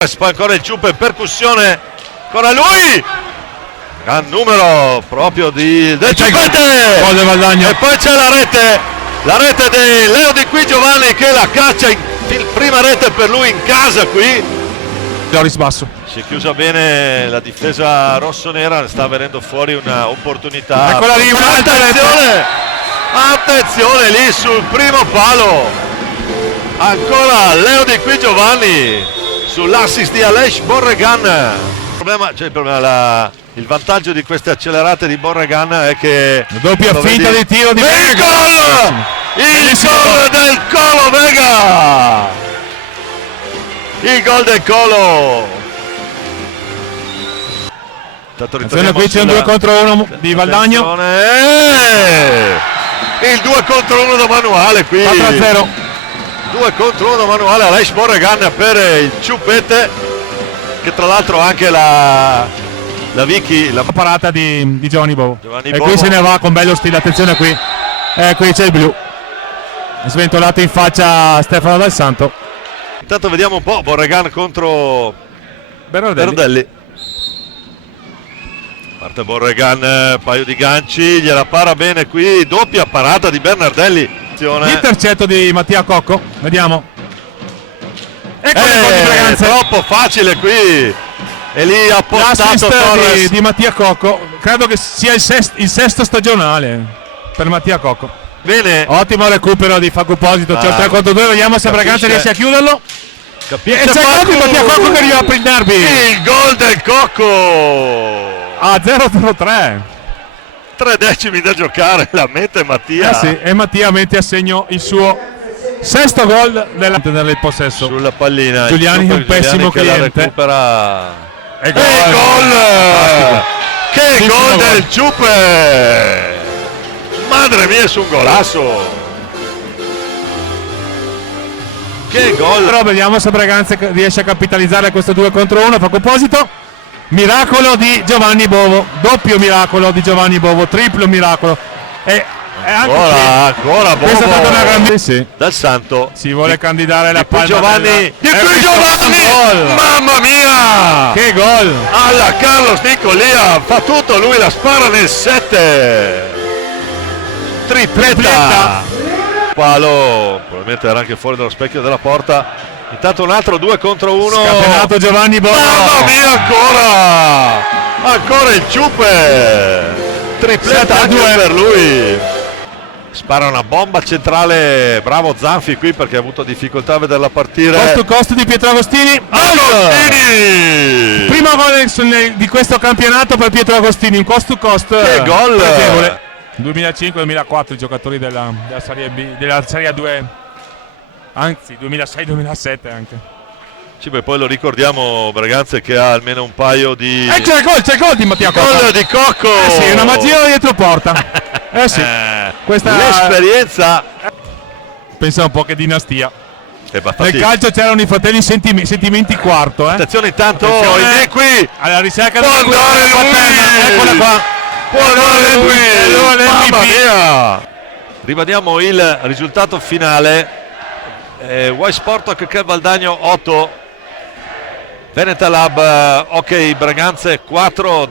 Ancora il Ciuppe, percussione, ancora lui, gran numero proprio del Ciuppete, e poi c'è la rete di Leo Di Qui Giovanni che la caccia in prima rete per lui in casa qui. Loris Basso. Si è chiusa bene la difesa rossonera, sta venendo fuori una opportunità. Eccola lì, attenzione lì sul primo palo, ancora Leo Di Qui Giovanni sull'assist di Aleix Borregan. Il vantaggio di queste accelerate di Borregan è che doppia finta di tiro di Vega. Il gol del Colo Vega, il gol del Colo. Attenzione, qui c'è un 2 contro 1 di Valdagno. Il 2 contro 1 da manuale qui. 4-0. 2 contro 1 manuale Aleix Borregan per il Ciuppete, che tra l'altro anche la Vicky, la parata di Giovanni Bovo. Giovanni e Bovo. Qui se ne va con bello stile, attenzione qui. Qui c'è il blu. Sventolato in faccia a Stefano Dal Santo. Intanto vediamo un po' Borregan contro Bernardelli. Parte Borregan, paio di ganci, gliela para bene qui, doppia parata di Bernardelli. L'intercetto di Mattia Cocco, vediamo. Ecco il gol di Braganza. Troppo facile qui, e lì ha portato Torres di Mattia Cocco. Credo che sia il sesto stagionale per Mattia Cocco. Bene, ottimo recupero di Facuposito. C'è un 3 contro 2, vediamo se Braganza riesce a chiuderlo. E c'è il gol di Mattia Cocco che riapre il derby. Il gol del Cocco a 0-3. 3 decimi da giocare, la mette Mattia. Sì, e Mattia mette a segno il suo sesto gol del possesso sulla pallina. Giuliani è un pessimo cliente. Recupera. E gol! Che gol del Ciuppe! Madre mia, su un golasso! Che gol! Però vediamo se Braganza riesce a capitalizzare questo 2 contro 1. Fa composito. Miracolo di Giovanni Bovo, doppio miracolo di Giovanni Bovo, triplo miracolo. E anche ancora Bovo. Questa è stata una grande Dal Santo. Si vuole candidare la palla. Giovanni. Di Qui Giovanni! Mamma mia! Che gol! Alla Carlos Nicolia, fa tutto lui, la spara nel 7. Tripletta. Palo, probabilmente era anche fuori dallo specchio della porta. Intanto un altro 2 contro 1. Scatenato Giovanni Bovo. Mamma mia, ancora il Ciuppe. Tripletta anche per lui. Spara una bomba centrale, bravo Zanfi qui perché ha avuto difficoltà a vederla partire. Costo di Pietro Agostini. Primo gol di questo campionato per Pietro Agostini, un cost to cost. Che gol! 2005-2004 i giocatori della Serie B, della Serie 2. Anzi 2006-2007 anche. Sì, beh, poi lo ricordiamo Braganza che ha almeno un paio di... c'è il gol di Mattia Cocco. Gol di Cocco! Sì, una magia dietro porta. Sì. Questa l'esperienza. Pensa un po' che dinastia. Nel calcio c'erano i fratelli sentimenti quarto. Attenzione intanto, è qui! Alla ricerca del gol. Eccola qua. Può andare lui! Mamma mia! Rivediamo il risultato finale. Y Sport che Valdagno 8, Veneta Lab ok Braganza 4.